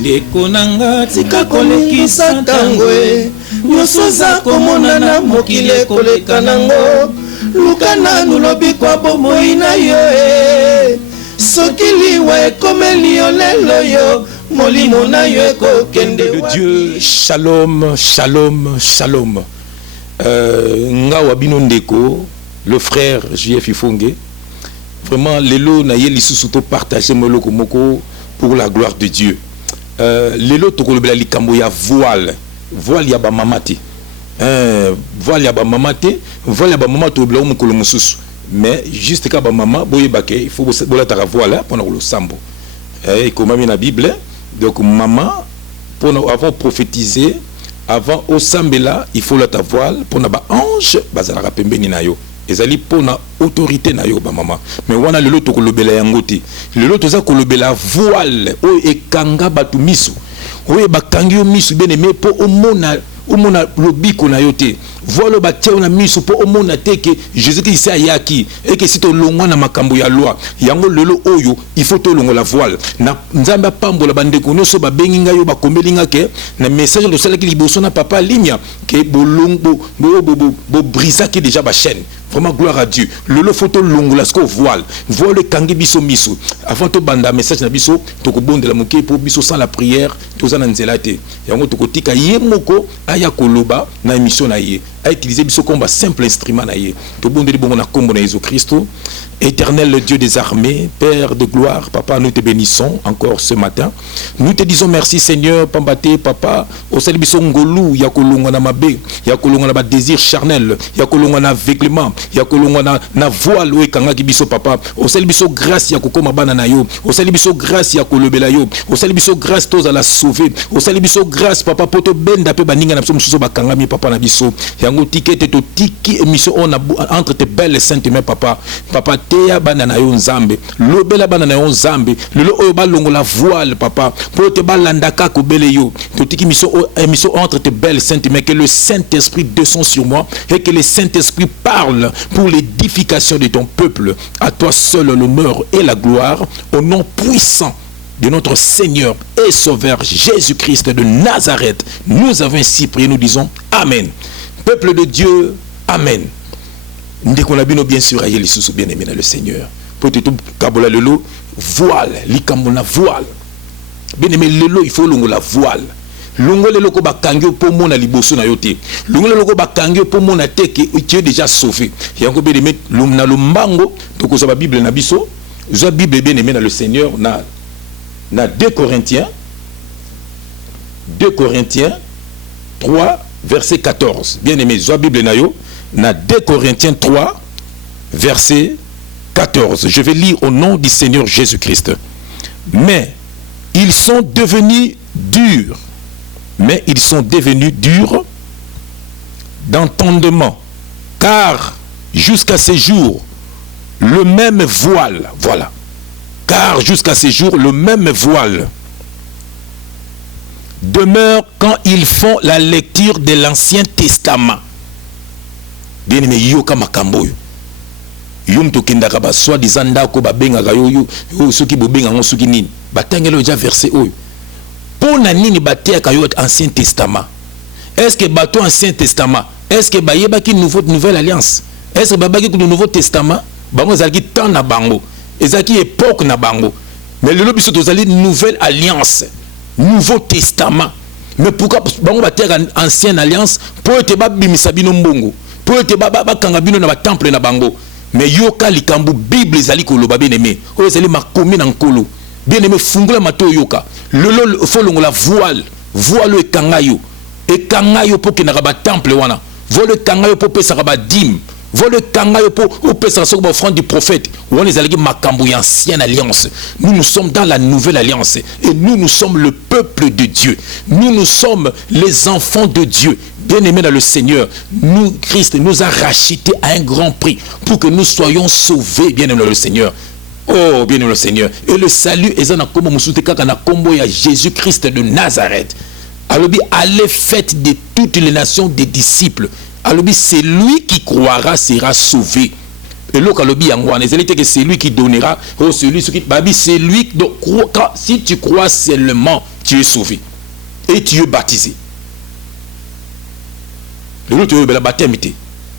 ndeko nanga tika kolekisa ntango nyonso za komonana mokili koleka nango luka nanu lobi kwa bomoi na yo soki liwa ekomeli yo lelo yo molimo na yo ekokende de Dieu. Shalom, shalom, shalom. Nga wabino ndeko, le frère JF Ifonge. Vraiment, lelo na ye lisusu to partager moloko moko pour la gloire de Dieu. Lelo to kolobela likambo ya voile. Voile ya ba mamati. Voile ya ba mamati, voile ya ba mama to bla mokolo mususu. Mais juste ka ba mama boye baké, il faut bola ta voile pour le sambo. Et comme dans la Bible, donc maman pour avant prophétiser, avant au sambela, il faut la ta voile pour na ba ange bazala pembeni na yo. Ezali pour na autorité na yo ba maman. Mais wana lelo to kolobela yangote. Lelo to za kolobela voile o ekanga batu misu. O ba kangi misu bien-aimé pour omona lobiko na yote voile batia na miso po omona teke Jésus qui ici ayaki et que si to longwa na makambo ya loi yango lelo oyo il faut to longo la voile na nzamba pambola bandeko nyonso ba benginga yo ba kombelinga ke na message de celle qui liboso na papa linya ke bolongo bo brisa ki déjà ba chaîne. Vraiment gloire à Dieu. Lelo photo longo la sko voile kangi biso miso avant to banda message na biso to ko bonde la moké pour biso sans la prière to za na nzela te yango to ko tika ye moko aya koloba na émission na ye a utilisé biso comme simple instrument na ye to bonde li bongo na kombo na Jésus Christ. Éternel le Dieu des armées, Père de gloire, Papa, nous te bénissons encore ce matin. Nous te disons merci Seigneur, Pambate, Papa, au Salibiso Ngolou, Yakolonga na mabe, Yakolonga na ba désir charnel, Yakolonga na aveuglement, Yakolonga na voile, ou ekanga kibiso Papa, au Salibiso grâce, Yakokoma banana yo, au Salibiso grâce, Yakolobela yo, au Salibiso grâce, tous à la sauver, au Salibiso grâce, Papa, poto benda pe baninga na pso mususo bakanga mi Papa na biso, yango ticket to tiki émission on a entre tes belles saintes mains Papa, Papa teya banana yo nzambe lobela banana yo nzambe lelo oyo balongo la voile Papa pour te balandaka ko bele yo totiki émission entre tes belles saintes mais que le Saint-Esprit descend sur moi et que le Saint-Esprit parle pour l'édification de ton peuple. À toi seul l'honneur et la gloire au nom puissant de notre Seigneur et Sauveur Jésus-Christ de Nazareth. Nous avons ainsi prié, nous disons Amen. Peuple de Dieu, Amen. Ndeko na bino bien sûr aye lisusu bien aimé dans le Seigneur. Pour te tout kabola lelo voile, likambo na voile. Bien aimé lelo il faut longo la voile. Longo lelo ko bakangyo po mona liboso na yote. Longo lelo ko bakangyo po mona teke tu es déjà sauvé. Yango bien aimé na lombango to ko sa Bible na biso. Za Bible bien aimé dans le Seigneur na 2 Corinthiens 3 verset 14. Bien aimé za Bible na yo. Na 2 Corinthiens 3, verset 14. Je vais lire au nom du Seigneur Jésus-Christ. Mais ils sont devenus durs. Mais ils sont devenus durs d'entendement. Car jusqu'à ces jours, le même voile, voilà. Car jusqu'à ces jours, le même voile demeure quand ils font la lecture de l'Ancien Testament. Bien aimé yoka makambo yo mto kendaka ba soi disant ndako ba bengaka yo soki bo benga ngo soki nini batangelo ja verset oyo pona nini bateka yo Ancien Testament. Est-ce que bato Ancien Testament est-ce que bayeba ki nouvelle alliance est-ce que babaki ku Nouveau Testament bango zalaki temps na bango ezaki époque na bango mais lelo biso tozali nouvelle alliance Nouveau Testament. Mais pourquoi bango bateka Ancienne alliance pour te ba bimisa bino mbongo pour te baba kanga bino na ba temple na bango mais yoka likambu Bible ezali koloba bien aimé o ezali makomi na nkolo bien aimé fungula mato yoka lelo folongo la voile e kanga yo po ke na ba temple wana voile kanga yo po pesa ba dîme voile kanga yo po pesa so ba offrande du prophète wana ezali makambu ya ancienne alliance. Nous sommes dans la nouvelle alliance et nous sommes le peuple de Dieu, nous sommes les enfants de Dieu. Bien-aimés dans le Seigneur, Christ nous a rachetés à un grand prix pour que nous soyons sauvés, bien-aimés dans le Seigneur. Oh, bien-aimés dans le Seigneur. Et le salut est dans Jésus-Christ de Nazareth. Alors, allez faites de toutes les nations des disciples. Alors, c'est lui qui croira sera sauvé. Et l'autre, c'est lui qui donnera. Oh, c'est lui qui. C'est lui. Donc, si tu crois seulement tu es sauvé. Et tu es baptisé. L'autre tu es baptême,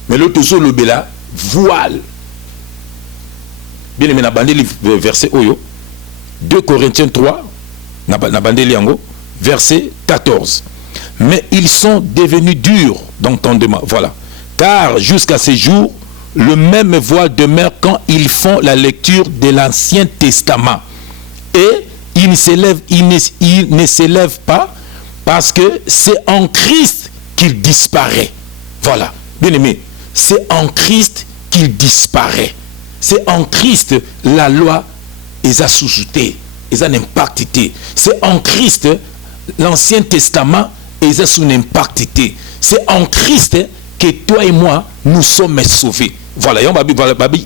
mais l'autre tu es voile. Bien aimé, na bandeli verset Oyo, 2 Corinthiens 3, na bandeli yango, verset 14. Mais ils sont devenus durs d'entendement. Voilà. Car jusqu'à ce jour, le même voile demeure quand ils font la lecture de l'Ancien Testament. Et il ne s'élève pas parce que c'est en Christ qu'il disparaît. Voilà. Bien aimé, c'est en Christ qu'il disparaît. C'est en Christ la loi est à sous-souté, est à impacté. C'est en Christ l'Ancien Testament est à sous impacté. C'est en Christ que toi et moi nous sommes sauvés. Voilà,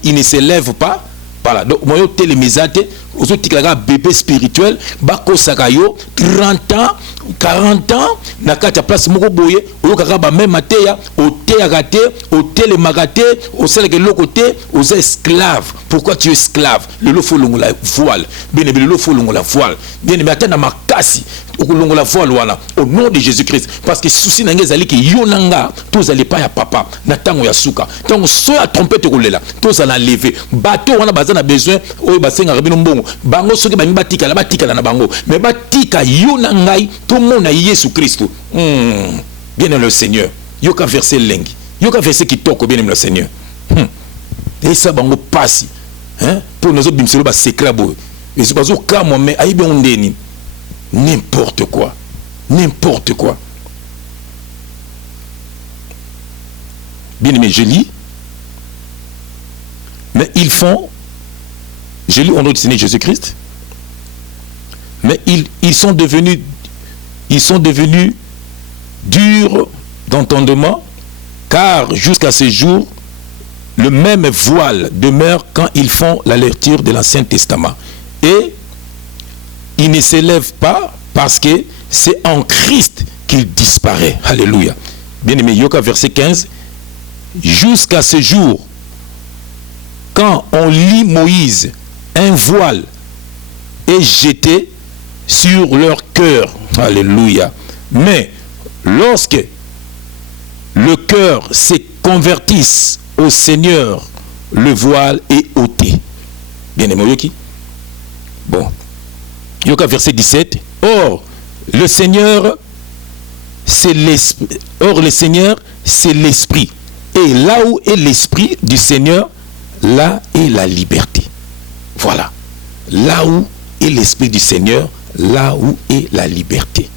il ne s'élève pas. Voilà, donc moi je les misate, aux autres bébé spirituel, bako sakayo 30 ans, 40 ans, na kata place moko boye, au kaka même mateya, au théagate, au télémagate, au sel que l'autre côté, aux esclaves. Pourquoi tu es esclave? Le lot faut la voile. Bien aimé, le lot faut la voile. Bien aimé, attends ma kasi, au la voile wana, au nom de Jésus-Christ. Parce que souci n'a ngezali ki yonanga, tous allez pas ya papa, na tango ya suka. Tango so ya trompette roulela, tous allez lever. Bateau wana bazan a besoin, o basenga rabino mbongo. Bango soki ba batika la batika na bango. Mais batika yonangai, tout le monde a Jésus Christ. Bien aimé le Seigneur. Yoka verset lengi. Yoka verset qui toque bien aimé le Seigneur. Et ça bango passe. Hein? Pour nous autres bimselo ba secret boy. Et c'est pas au cas moi mais aïe bien on déni. N'importe quoi. N'importe quoi. Bien aimé, je lis. Mais ils font, je lis au nom du Seigneur Jésus-Christ. Mais ils sont devenus durs d'entendement, car jusqu'à ce jour, le même voile demeure quand ils font la lecture de l'Ancien Testament. Et il ne s'élève pas parce que c'est en Christ qu'il disparaît. Alléluia. Bien-aimé, Yoka verset 15. Jusqu'à ce jour, quand on lit Moïse, un voile est jeté sur leur cœur. Alléluia. Mais lorsque le cœur se convertisse au Seigneur, le voile est ôté. Bien-aimé, Yoki. Bon. Yoka verset 17. Or, le Seigneur, c'est l'esprit. Or, le Seigneur, c'est l'esprit. Et là où est l'esprit du Seigneur, là est la liberté. Voilà. Là où est l'esprit du Seigneur, là où est la liberté.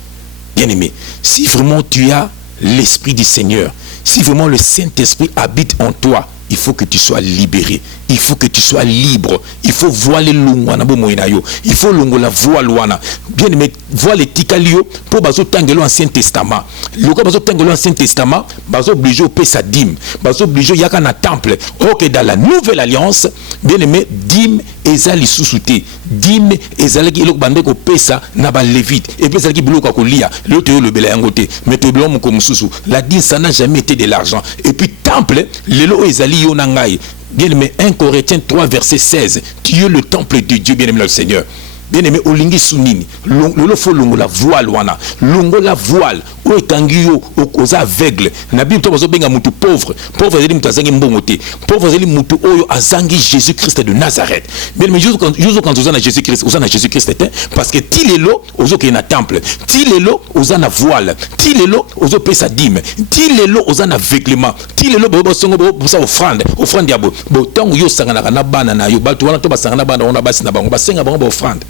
Bien-aimé, si vraiment tu as l'esprit du Seigneur, si vraiment le Saint-Esprit habite en toi, il faut que tu sois libéré. Il faut que tu sois libre. Il faut voiler l'ungwana bo moinayo. Il faut la voile wana. Bien aimé, voile tikalio pour bazo tangelo Ancien Testament. Le quoi bazo tangelo Ancien Testament, bazo obligé au payer sa dîme. Bazo obligé yaka na temple. OK, dans la nouvelle alliance, bien aimé, dîme ezali sous-souté. Dîme ezali ki elok bande ko pesa na ba lévite. Et puis ezali ki biloko ko lia. Le te le bela yangote. Mais te bela mo ko mususu. La dîme ça n'a jamais été de l'argent. Et puis temple, lelo ezali yonangai. Bien-aimé, 1 Corinthiens 3, verset 16. Tu es le temple de Dieu, bien-aimé le Seigneur. Bien-aimé, olingi sunini. Lolo fo longo la voile wana. Longo la voile. O ekangiyo aux aveugles. Na Bible to bazo benga mutu pauvre. Pauvre zeli mutu azangi mbongote. Pauvre zeli mutu oyo azangi Jésus-Christ de Nazareth. Bien-aimé, juste quand on a Jésus-Christ, on a Jésus-Christ parce que tilelo ozo ke na temple. Tilelo ozo na voile. Tilelo ozo pesa dîme. Tilelo ozo na aveuglement. Tilelo bo songo bo sa offrande ya bo. Bo tango yo sangana na bana na yo batu wana to basangana bana ona basi na bango basenga bango bo offrande.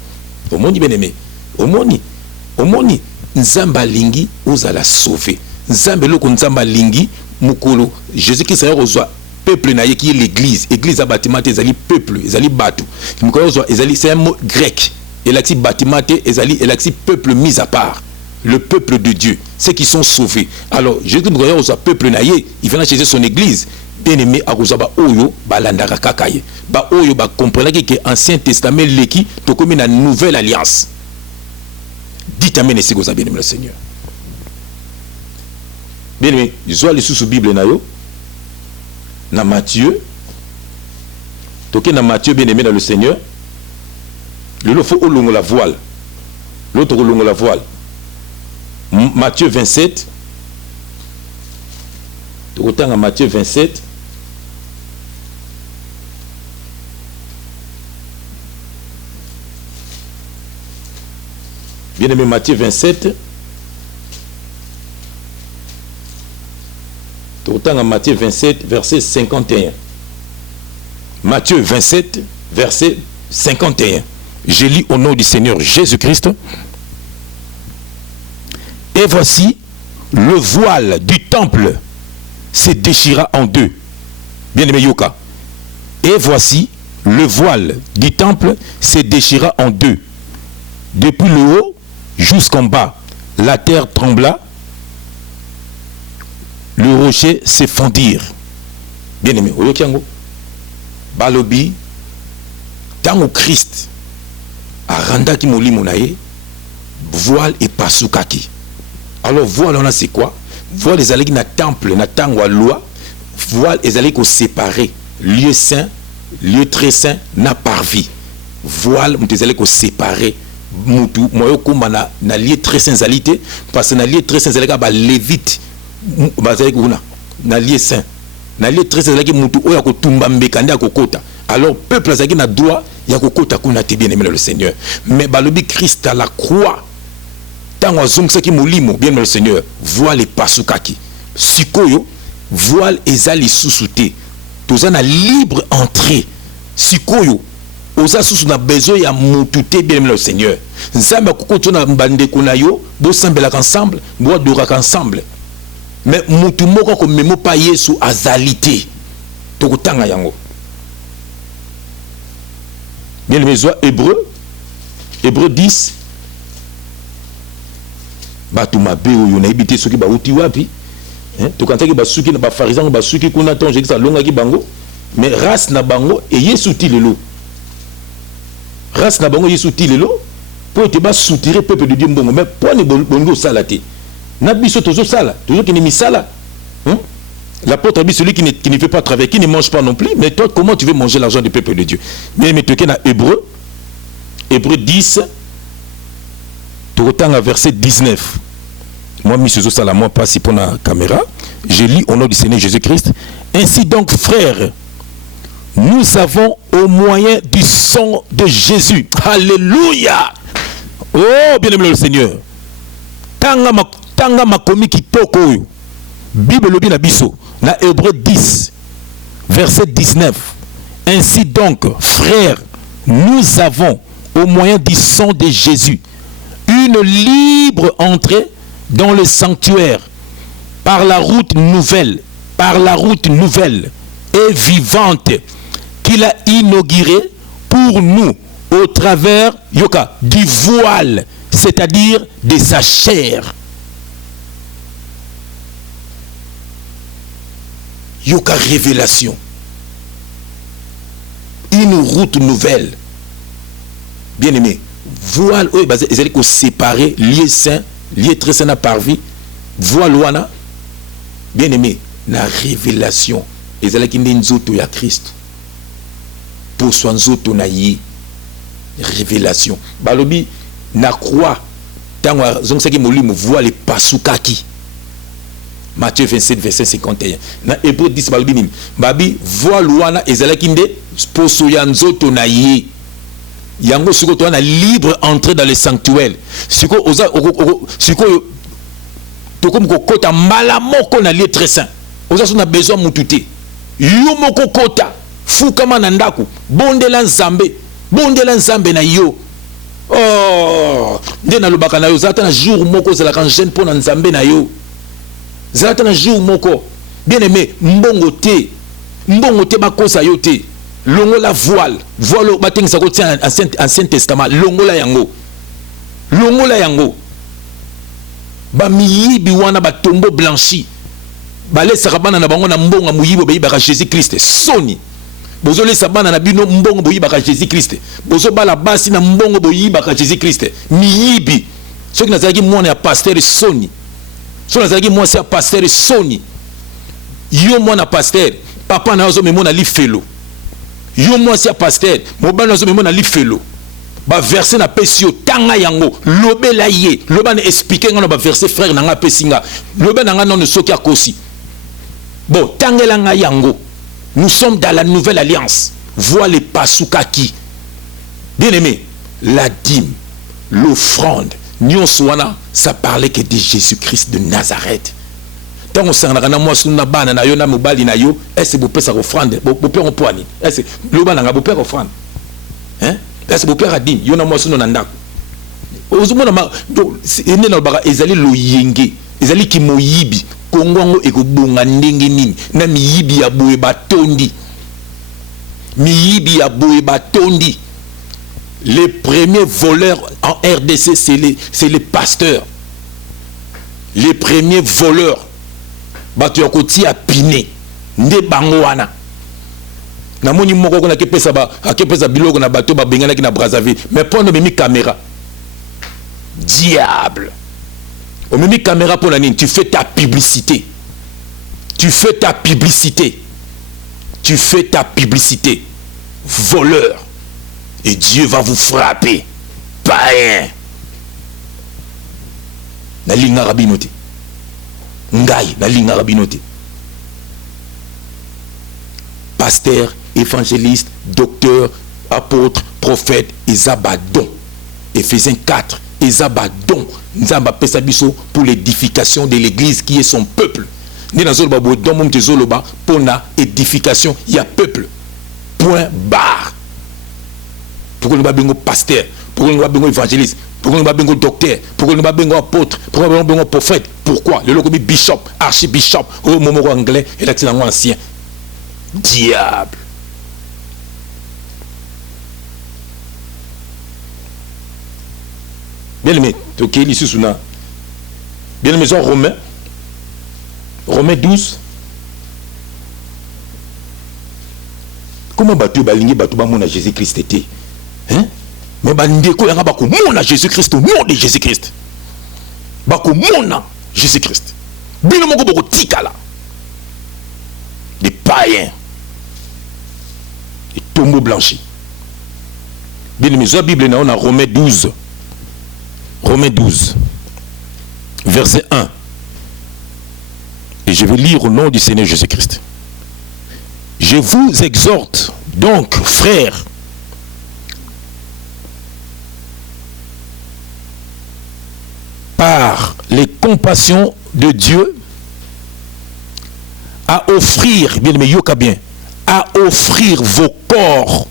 Omoni bien-aimé, omoni nzamba lingi ozala sauvé. Nzambe loko nzamba lingi mukolo Jésus-Christ a reçoit peuple na qui est l'église. Église à bâtiment ezali peuple, ezali batu. Mukolo ezali c'est un mot grec. Elaxi bâtiment ezali elaxi peuple mis à part. Le peuple de Dieu, ceux qui sont sauvés. Alors Jésus-Christ reçoit peuple na il vient chez son église. Bien-aimé akozaba oyo balandaka kakaye ba oyo ba comprendre que Ancien Testament leki to comme une nouvelle alliance. Dites amen si vous avez bien aimé le Seigneur. Bien-aimé, je les sous Bible na yo na Matthieu. Toke na Matthieu bien-aimé dans le Seigneur. Le faut olongo la voile. l'autre longue la voile. Matthieu 27. Autant à Matthieu 27. Bien aimé, Matthieu 27. Autant à Matthieu 27, verset 51. Matthieu 27, verset 51. Je lis au nom du Seigneur Jésus-Christ. Et voici, le voile du temple se déchira en deux. Bien aimé Yoka. Et voici, le voile du temple se déchira en deux. Depuis le haut jusqu'en bas, la terre trembla, le rocher se fondirent. Bien aimé, Oyokiango, Balobi, Tango Christ, Aranda ki moli monaye, voile et pasukaki. Alors voile on a c'est quoi? Voile les allégues na temple, na tango à loi, voile les allégues au séparé, lieu saint, lieu très saint, na parvis. Voile les allégues au séparé. Mutu moyo kuma na lieu très saint zalité parce que na lieu très saint zalika ba lévite ba zalika kuna na lieu saint na lieu très saint zalika mutu oya ko tumba mbekande ya kokota. Alors peuple zalika na droit ya kokota kuna te bien aimé le Seigneur, mais balobi Christ à la croix tango azongisa ki molimo bien aimé le Seigneur, voile et pasukaki sikoyo voile ezali susute toza na libre entrée sikoyo oza susu na besoin ya mutute bien aimé le Seigneur. Nzambe kokoto na bande kunayo bo sambelaka ensemble bo adoraka ensemble, mais mutu moko ko memo pa Yesu azalité to kutanga yango. Bien aimé Hébreu 10 batu mabe oyo na ibité soki ba uti wapi to kantaki ba suki na ba pharisien ba suki kuna tonje ki sa longa ki bango, mais race na bango et Yesu ti lelo race na bango Yesu ti lelo pour te ba soutirer peuple de Dieu mbongo, mais pour ne bongo salate na biso tozo sala tozo ki ni misala l'apôtre dit celui qui ne veut pas travailler, qui ne mange pas non plus, mais toi comment tu veux manger l'argent du peuple de Dieu? Mais tu na Hébreu 10 tu verset 19. Moi monsieur sala moi pas si pour la caméra, je lis au nom du Seigneur Jésus-Christ. Ainsi donc frères, nous avons au moyen du sang de Jésus. Alléluia. Oh, bien aimé le Seigneur. Tanga makomi kitoko oyo. Bible lobi na biso na Hébreu 10 verset 19. Ainsi donc, frères, nous avons au moyen du sang de Jésus une libre entrée dans le sanctuaire par la route nouvelle et vivante qu'il a inaugurée pour nous au travers du voile, c'est-à-dire de sa chair. Yoka révélation. Une route nouvelle. Bien aimé. Voile, oui, ils allaient séparer lieu saint, lieu très saint à parvis. Voile wana. Bien aimé. La révélation. Ils allaient qui n'enzoto ya Christ. Pour soi nzoto na yi. Révélation. Balobi na croix. Tangwa zongsaki molimu voile pasukaki. Matthieu 27 verset 51. Na Hébreu 10 balobi babi voile wana ezala kinde poso ya nzoto na ye. Yango siko to na libre entrée dans le sanctuaire. Siko oza siko tokom ko kota mala moko na lieu très saint. Oza so na besoin mutute. Yo moko kota fukama na ndako bondela nzambe na yo. Oh, ndena lobaka na yo zata na jour moko zala kan jeune pour na nzambe na yo. Zata na jour moko bien aimé mbongo te bakosa yo te longo la voile batengisa ko tia ancien testament longo la yango ba miyibi wana ba tombeau blanchi balesaka bana na bango na mbongo muyibo beyibaka Jésus Christ soni bozo lesa bana na bino mbongo boyibaka Jésus Christ bozo bala basi na mbongo boyibaka Jésus Christ miyibi soki nazalaki mwana ya pasteur soni so nazalaki mwasi ya pasteur soni yo mwana pasteur papa na yo azomemona lifelo yo mwasi ya pasteur mobali azomemona lifelo ba verset na pesio tanga yango lobela ye loba na expliquer ngana ba verset frère nanga pesinga loba nanga non soki akosi bon tangela nga yango. Nous sommes dans la nouvelle alliance. Vois les pasukaki. Bien aimé, la dîme, l'offrande, nyonswana, ça parlait que de Jésus-Christ de Nazareth. Tant on s'en a moi sur na bana na yo na mobali na yo, est-ce que vous sa offrande, vous père en poigne. Est-ce que le bana nga vous père offrande. Hein? Est-ce que vous père a dîme, yo na moi sur na ndako. Ozumona ma donc ene na baka ezali loyenge, ezali ki moyibi. Kongo ekobonga ndenge nini na miyibi ya boye batondi. Miyibi ya boye batondi. Les premiers voleurs en RDC, c'est les pasteurs. Les premiers voleurs. Batu ya koti a piné. Nde bango wana. Na moni moko kona kepesa biloko na bato ba bengana ki na Brazzaville. Mais pour nous caméra. Diable. Au même caméra pour la ligne, tu fais ta publicité. Tu fais ta publicité. Tu fais ta publicité. Voleur. Et Dieu va vous frapper. Païen. Na linga rabinote. Ngai, na linga rabinote. Pasteur, évangéliste, docteur, apôtre, prophète, Isabadon. Éphésiens 4. Isabadon. Nzamba pesa biso pour l'édification de l'église qui est son peuple. Ni dans zolo babo don mom zolo ba pour la édification il y a peuple. Point barre. Pourquoi nous ba bengo pasteur, pourquoi nous ba bengo évangéliste, pourquoi nous ba bengo docteur, pourquoi nous ba bengo apôtre, pourquoi nous ba bengo prophète? Pourquoi le logo bishop, archibishop, au moment anglais et l'accent ancien. Diable. Bien aimé, ok, ici sous là. Bien aimé, Romains 12. Comment batu balingi batu ba mona Jésus-Christ était? Hein? Mais bandeko yanga bako mona Jésus-Christ au nom de Jésus-Christ. Bako mona Jésus-Christ. Bino moko boko tikala. Des païens. Des tombeaux blanchis. Bien aimé, la Bible on a Romains 12. Romains 12, verset 1. Et je vais lire au nom du Seigneur Jésus-Christ. Je vous exhorte donc, frères, par les compassions de Dieu, à offrir, bien aimé, yoka bien, à offrir vos corps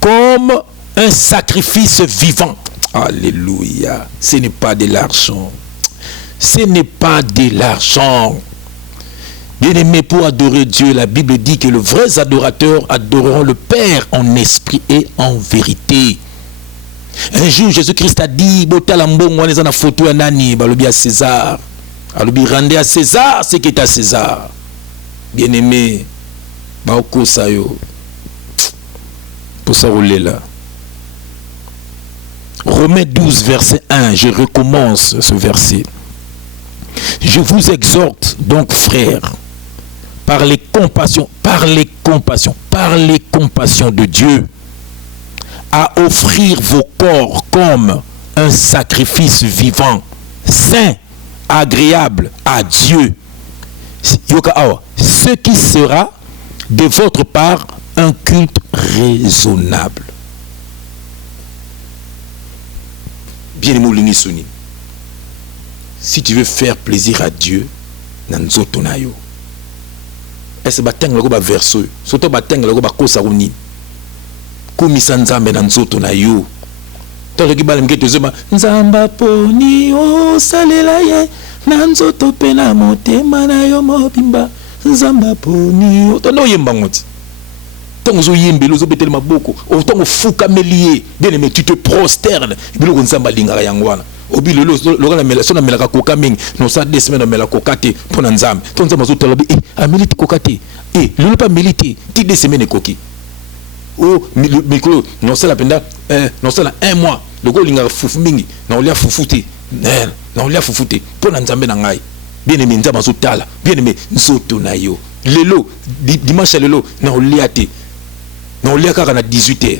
comme un sacrifice vivant. Alléluia. Ce n'est pas de l'argent. Ce n'est pas de l'argent. Bien-aimé, pour adorer Dieu, la Bible dit que les vrais adorateurs adoreront le Père en esprit et en vérité. Un jour, Jésus-Christ a dit, Botalambongo, on est en photo à Nani, balobi à César. Balobi rendez à César ce qui est à César. Bien-aimé, Baoko Sayo. Pour ça rouler là. Romains 12, verset 1, je recommence ce verset. Je vous exhorte donc, frères, par les compassions de Dieu, à offrir vos corps comme un sacrifice vivant, saint, agréable à Dieu. Ce qui sera de votre part un culte raisonnable. Bien-aimé, si tu veux faire plaisir à Dieu, nanzoto na yo. Est-ce bateng logo ba verso, soto bateng logo ba kosa runi. Kumisa nzambe nanzoto na yo. To ki bala mgeto zema nzamba poni o salela ye nanzoto pe na motema na yo mobimba nzamba poni o to no yemba ngoti. Tant yembe lozo betel maboko, autant fuka melie, bien aimé, tu te prosternes, biloko nzamba lingara yangwana. Obi le loga la sona melaka koka mingi, non ça 2 semaines melaka kokate pour nzambe. Ton nzamba zo tolobi a milite kokate. Le pas milite, ti 2 semaines koki. Oh micro, non ça la penda non ça la 1 mois. Le go lingara fufu mingi, non lia fufuti. Non lia fufuti pour nzambe na ngai. Bien aimé nzamba zo tala, bien aimé nzoto na yo. Lelo dimanche lelo na oliate. Non, il y a 18h.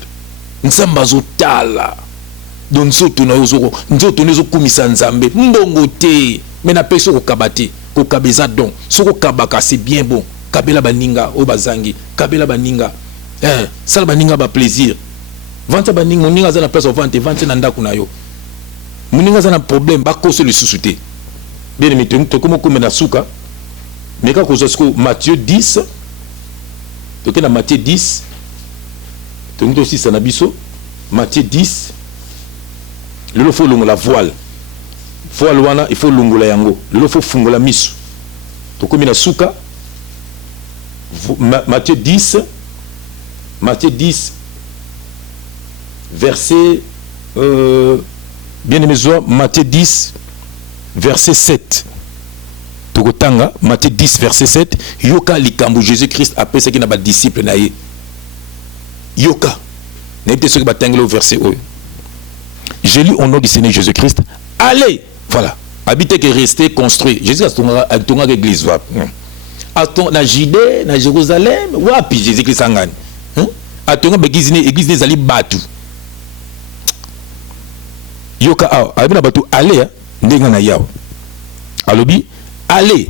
Nzamba zotala. Donc nzoto na yozoko, nzoto nezo kumisa nzambe. Mbongo te, mais na peso ko kabate, ko kabeza don. Soko kabaka c'est bien bon. Kabela baninga o bazangi, kabela baninga. Sala baninga ba plaisir. Vente baninga, moninga za na place vente, vente na ndako na yo. Moninga za na problème ba koso le susute. Bien aimé, to komo komena suka. Mais quand vous Matthieu 10, donc dans Matthieu 10, donc aussi ça nabiso, Matthieu 10, le faut la voile, voile wana il faut lungola yango, le faut fungola misu, donc comme il a souka, Matthieu 10, verset, bien aimé Matthieu 10, verset 7. Tokotanga, Matthieu 10, verset 7. Yoka likambo Jésus-Christ après ce qui n'a pas de disciple naïe. Yoka. N'était ce qui batangelo au verset haut. Je lis au nom du Seigneur Jésus-Christ. Allez, voilà. Habitez que rester construit. Jésus a tourné à l'église. Na Judée, na Jérusalem, wapi Jésus-Christ sangani. A tourné à l'église des ali batu. Yoka a, abina batu allez, ndenga na yao. Alobi. Allez,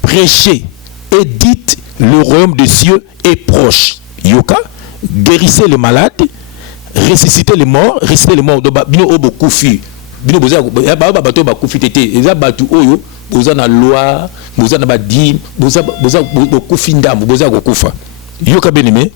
prêchez et dites le royaume des cieux est proche. Yoka, guérissez les malades, ressuscitez les morts, Bino obo kufi. Bino boza bato ba kufi tete. Eza batu oyo boza na loi, boza na badim, boza kufi ndam, boza kokufa. Yoka benime.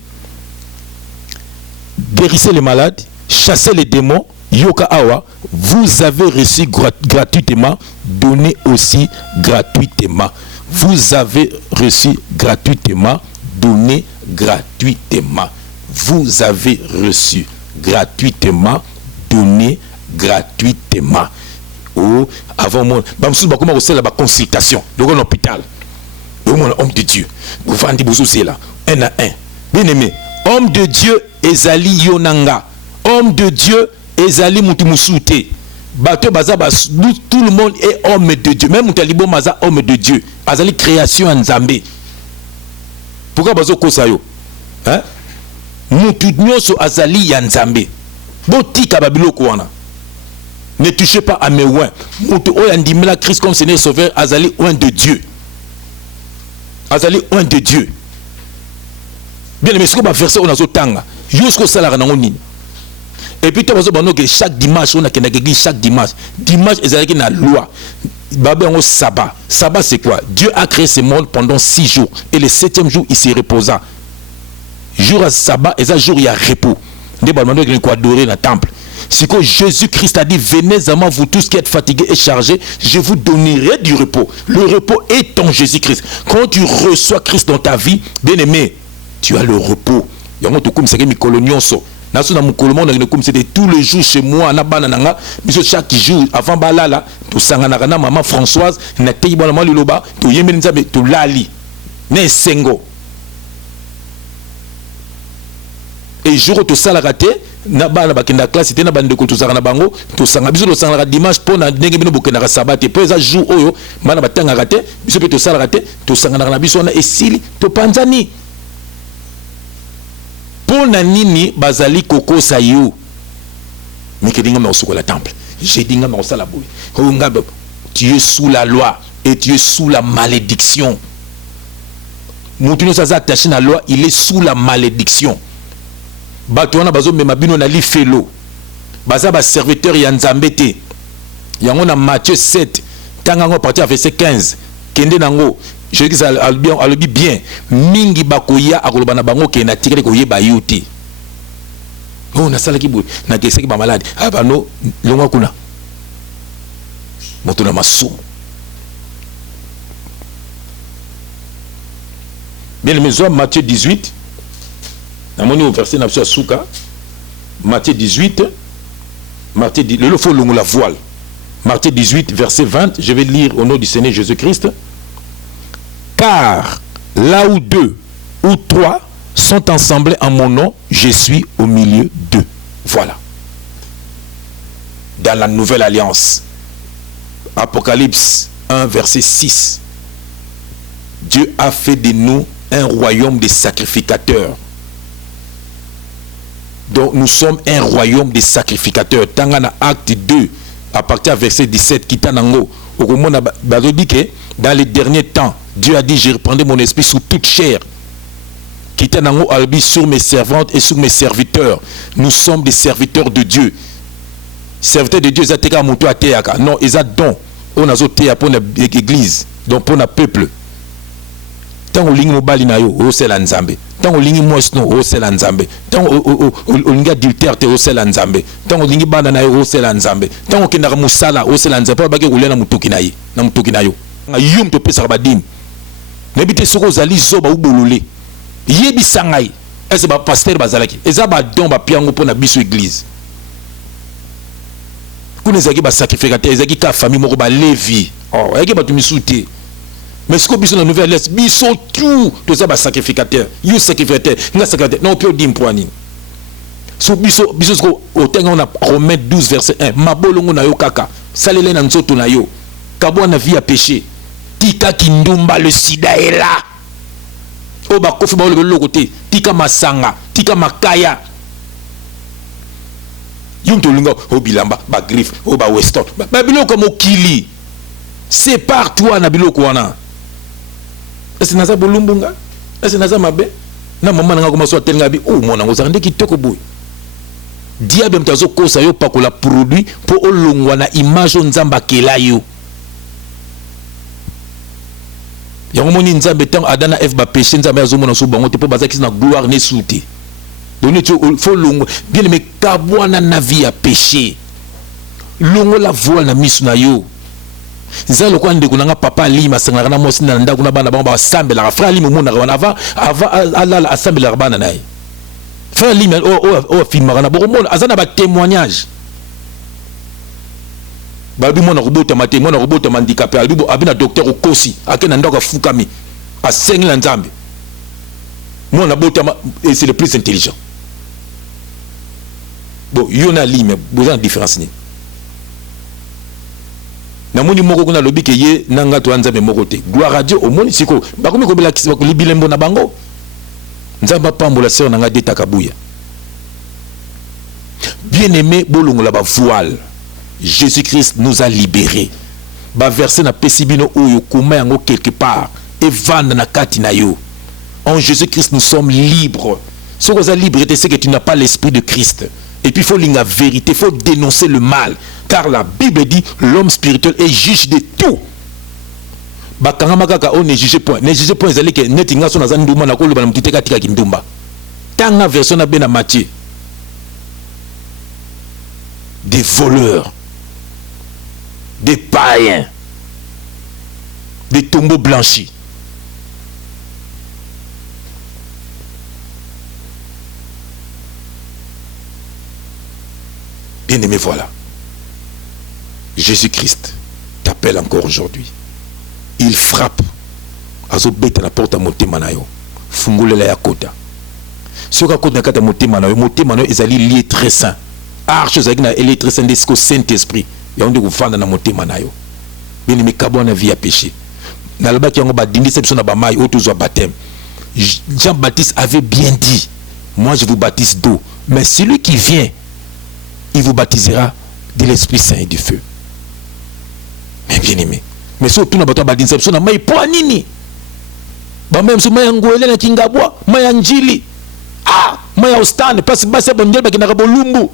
Guérissez les malades, chassez les démons. Yoka awa, vous avez reçu gratuitement, donnez aussi gratuitement. Vous avez reçu gratuitement, donnez gratuitement. Vous avez reçu gratuitement, donnez gratuitement. Oh, avant moi, comment on sait la consultation, donc en hôpital, donc homme de Dieu, vous vendez vous aussi là, un à un. Bien aimé, homme de Dieu, Ezali Yonanga, homme de Dieu. Ezali mutumusute bato baza tout le monde est homme de Dieu, même mutalibo maza homme de Dieu, azali création en Nzambe. Pourquoi bazo kosa yo hein mutu nyoso azali ya Nzambe botika babiloko wana. Ne touchez pas à mes oins. Mutu oyandimela Christ comme Seigneur Sauveur, azali oin de Dieu, azali oin de Dieu. Bien aimé, ce que ba verset on azotanga yosko sala na nini. Et puis, chaque dimanche, on a chaque dimanche. Dimanche, ils ont la loi. Sabbat. Sabbat, c'est quoi? Dieu a créé ce monde pendant 6 jours. Et le 7e jour, il s'est reposa. Jour à sabbat, et un jour, il y a repos. Il y a adorer dans le temple. C'est que Jésus-Christ a dit, venez à moi, vous tous qui êtes fatigués et chargés, je vous donnerai du repos. Le repos est en Jésus-Christ. Quand tu reçois Christ dans ta vie, bien aimé, tu as le repos. Il y a un comme ça, c'était tous les jours chez moi chaque jour avant balala to sangana na maman Françoise na teyibana mali loba to yemeli nzabe to lali ne sengo et jour to sala raté na bana bakenda classe te na bande ko to sangana bango to sanga biso to sangana dimanche pona ndenge bino bokena sabbat et puis jour oyo bana batanga raté biso pe to sala raté to sangana na biso na esili to panzani. Pour nini bazali koko sayo mais que dinga sous la temple j'ai dinga dans la boue tu es sous la loi et tu es sous la malédiction. Mutuno sa attaché na loi, il est sous la malédiction. Batouana bazo mema bino na li felo baza ba serviteur ya Nzambe te yango na Matthieu 7 tangango partir verset 15 kende nango. Je dis à bien, mingi bakoya akoloba na bango ke na tikele ko yeba yuti. Oh na sala kibu na kesa ki ba malade. Ah ba no longa kuna. Moto na masu. Bien le maison Matthieu 18. Na moni au verset na souka. Matthieu 18. Matthieu le faut longo la voile. Matthieu 18 verset 20, je vais lire au nom du Seigneur Jésus-Christ. Car là où 2 ou 3 sont assemblés en mon nom, je suis au milieu d'eux. Voilà. Dans la nouvelle alliance, Apocalypse 1, verset 6, Dieu a fait de nous un royaume de sacrificateurs. Donc nous sommes un royaume des sacrificateurs. Tangana acte 2, à partir du verset 17, Kitanango, dit que dans les derniers temps, Dieu a dit, je reprendrai mon esprit sous toute chair. Kitanango albi sur mes servantes et sur mes serviteurs. Nous sommes des serviteurs de Dieu. Serviteurs de Dieu, ils ont monté à Théaka. Non, ils ont don. On a zoté pour l'église, donc pour le peuple. Tant on ligne mobile na yo, o c'est la nzambe. Tant on ligne moisno, o c'est la nzambe. Tant on ligne adultère, o c'est la nzambe. Tant on ligne bana na yo, o c'est la nzambe. Tant on kina musala, o c'est la nzambe. Pas bagué rouler na mutuki na ye, na mutuki na yo. Yum to pesa badim. Nebite soko zali zoba ou bololé. Yebi sangay. Est-ce ba pasteur bazalaki. Eza ba don ba piango pour na biso église. Kuna zaki ba sacrificateur, ezaki ka famille moko ba levi. Oh, ezaki ba tumisute. Mais ce que biso na nouvelle est biso tout to za ba sacrificateur. You sacrificateur, nga sacrificateur. Non pio dimpoani. So biso ko otenga on a Romains 12 verset 1. Mabolongo na yo kaka. Salele na nzoto na yo. Kabo na vie à péché. Tika kindumba le sida est là. Oba kofi ba le côté. Tika masanga, tika makaya. Yung to lunga obilamba ba griffe, oba weston. Ba biloko mokili. C'est par toi na biloko wana. Est-ce naza bolumbunga? Est-ce naza mabe? Na mama nanga ko maso tenga bi o mona ngozanga ndeki toko boy. Diable mtazo kosa yo pakola produit pour olongwa na image nzamba kela yo. Yango moni nzambe tant adana f ba péché nzambe azomona so bango te po bazaki na gloire ne souté. Donc tu faut longo bien aimé kabwana na vie à péché. Longo la voile na misu na yo. Nzalo kwa ndeko nanga papa lima sangana na mosi na ndako na bana bango ba sambela frère lima mona wana avant ala asambela bana nayi. Frère lima o filma na boko mona azana ba témoignage. Babi mona robota mate mona robota handicapé albibo abina docteur okosi akena ndako fukami a sengela nzambe. Mona bota et c'est le plus intelligent. Bon, yona lima besoin de différence ni. Na moni moko kuna lobi ke ye nanga to nzambe moko te. Gloire à Dieu au moni siko. Ba komi ko bela kisi ko libilembo na bango. Nzamba pambola sœur nanga deta kabuya. Bien-aimé bolongo la ba voile. Jésus-Christ nous a libérés. Ba verset na pesibino oyo kuma yango quelque part et vanda na kati na yo. En Jésus-Christ nous sommes libres. Ce qu'on a liberté c'est que tu n'as pas l'esprit de Christ. Et puis il faut la vérité, il faut dénoncer le mal. Car la Bible dit l'homme spirituel est juge de tout. Bakanga makaka on ne juge point. Ne juge point ezali ke netinga so na zanduma na ko loba na mutite katika kindumba. Tanga version na bena Matthieu. Des voleurs, des païens, des tombeaux blanchis. Bien aimé, voilà. Jésus-Christ t'appelle encore aujourd'hui. Il frappe. Azo beta na porte à motema na yo. Fungulela ya kota. Soka kota na kata motema na yo ezali lié très saint. Arche zaki na ele très saint de Saint-Esprit. Ya onde ko fanda na motema na yo. Bien aimé kabona vie à péché. Na loba ki yango ba dindisa biso na ba mai autour baptême. Jean-Baptiste avait bien dit, moi je vous baptise d'eau, mais celui qui vient il vous baptisera de l'Esprit Saint et du feu. Mais bien aimé, mais surtout na bato badinisa biso na mai po nini? Ba même so mai ngwele na kingabwa, mai njili. Ah, mai ostane parce que basi bonjel ba kinaka bolumbu.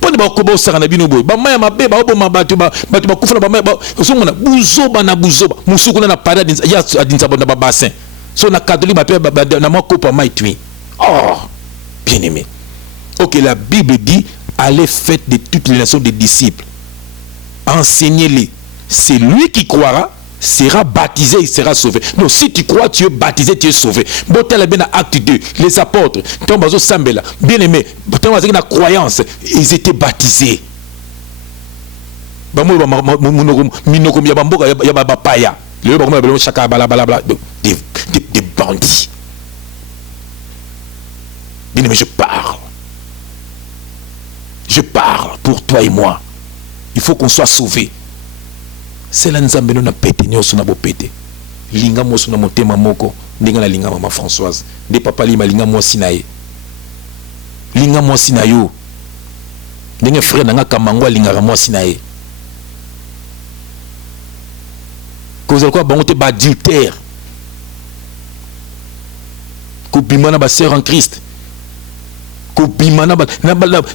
Pone ba kobo saka na bino boy. Ba mai mabe ba oboma bato ba kufuna ba mai ba so mona buzoba na buzoba. Musuku na paradise ya adinsa bonda ba bassin. So na catholique ba pe na moko pa mai tui. Oh, bien aimé. OK, la Bible dit allez faites de toutes les nations des disciples. Enseignez-les. C'est lui qui croira sera baptisé, il sera sauvé. Non, si tu crois, tu es baptisé, tu es sauvé. Bon, tel est bien acte 2. Les apôtres, bien aimé, la croyance, ils étaient baptisés. Des bandits. Bien aimé, je parle. Je parle pour toi et moi. Il faut qu'on soit sauvés. C'est la nzambe na pété nyoso na bopété. Linga moso na motema moko, ndinga na linga mama Françoise. De papa li malinga mo sinaye. linga mwasi na yo ndenge frère nanga kamango lingaka mwasi na ye kozala kwa bango te ba adultère kobima na ba sœur en Christ kobima na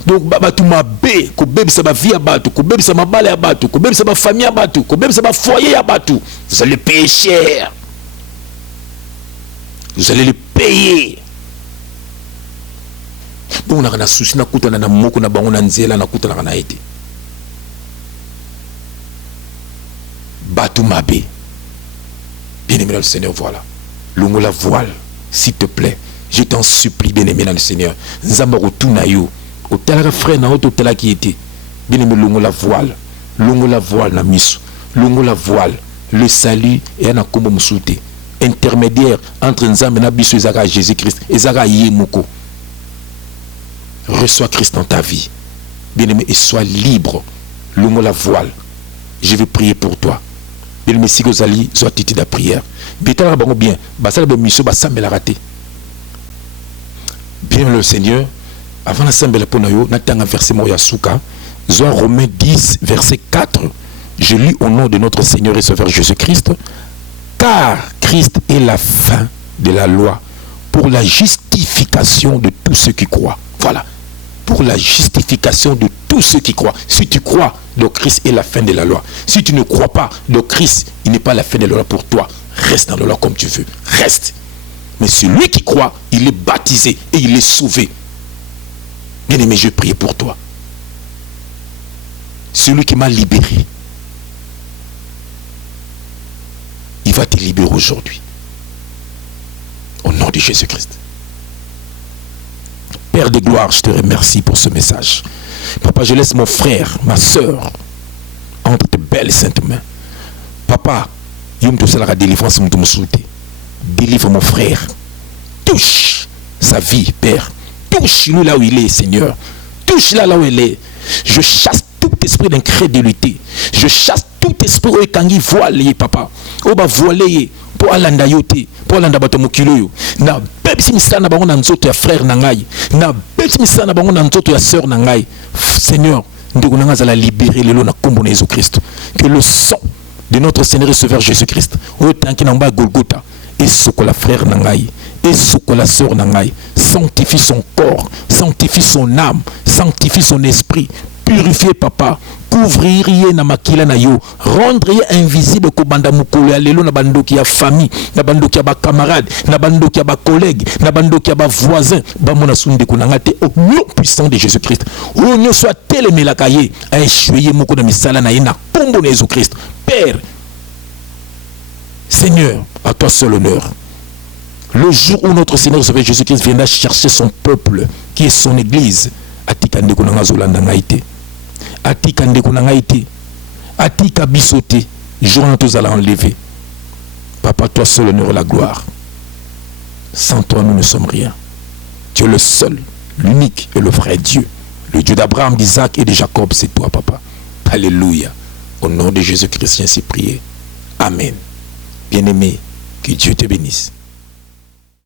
donc batu mabe kobebisa ba vie ya batu kobebisa mabala ya batu kobebisa ba famille ya batu kobebisa ba foyer ya batu vous allez payer cher, vous allez le payer. Bon, on a un souci na kutana na moko na bango na nzela na kutana na ete batu mabe. Bien-aimé dans le Seigneur, voilà. Longo la voile, s'il te plaît. Je t'en supplie, bien-aimé dans le Seigneur. Nzamba rotuna yo. Au tel frère na auto tel qui était. Bien-aimé, longo la voile. Longo la voile na miso. Longo la voile. Le salut est na kombo musute. Intermédiaire entre Nzamba na biso ezaka Jésus-Christ. Ezaka yemoko. Reçois Christ dans ta vie. Bien-aimé, et sois libre. Longo la voile. Je vais prier pour toi. Bien-aimé, si vous allez, soit titi de prière. Bien, bien le Seigneur, avant la sambela ponayo, n'attend un verset moya souka, Zoa Romains 10, verset 4. Je lis au nom de notre Seigneur et Sauveur Jésus-Christ, car Christ est la fin de la loi pour la justification de tous ceux qui croient. Voilà. Pour la justification de tous ceux qui croient. Si tu crois, donc Christ est la fin de la loi. Si tu ne crois pas, donc Christ, il n'est pas la fin de la loi pour toi. Reste dans la loi comme tu veux. Reste. Mais celui qui croit, il est baptisé et il est sauvé. Bien-aimé, je prie pour toi. Celui qui m'a libéré, il va te libérer aujourd'hui. Au nom de Jésus-Christ. Père de gloire, je te remercie pour ce message. Papa, je laisse mon frère, ma soeur, entre tes belles et saintes mains. Papa, délivre mon frère. Touche sa vie, Père. Touche-le là où il est, Seigneur. Touche-le là où il est. Je chasse tout esprit d'incrédulité. Je chasse tout esprit où il voile, Papa. Où va voiler pour alanda yote, pour alanda bato mokilo yo. Na bebisi misana bango na nzoto ya frère na ngai. Na bebisi misana bango na nzoto ya sœur na ngai. Seigneur, ndeko na ngazala libérer lelo na kombo na Jésus Christ. Que le sang de notre Seigneur et Sauveur Jésus-Christ, au tanki na mba Golgotha, et sokola frère na ngai, et sokola sœur na ngai, sanctifie son corps, sanctifie son âme, sanctifie son esprit. Purifier papa, couvrir na makila na yo, rendre invisible ko banda mukolo ya lelo na bandoki ya famille, na bandoki ya ba camarade, na bandoki ya ba collègue, na bandoki ya ba voisin, ba mona sunde ko ngate au nom puissant de Jésus-Christ. O nyo soit telemela kaye a échoué moko na misala na ye na kombo na Jésus-Christ. Père, Seigneur, à toi seul honneur. Le jour où notre Seigneur Jésus-Christ viendra chercher son peuple, qui est son église, atika ndeko na ngazolanda ngaite. Atika ndeko na ngaite. Atika bisote. Jour où nous allons enlever. Papa, toi seul honneur et la gloire. Sans toi, nous ne sommes rien. Tu es le seul, l'unique et le vrai Dieu. Le Dieu d'Abraham, d'Isaac et de Jacob, c'est toi, Papa. Alléluia. Au nom de Jésus-Christ, ainsi prié. Amen. Bien-aimé, que Dieu te bénisse.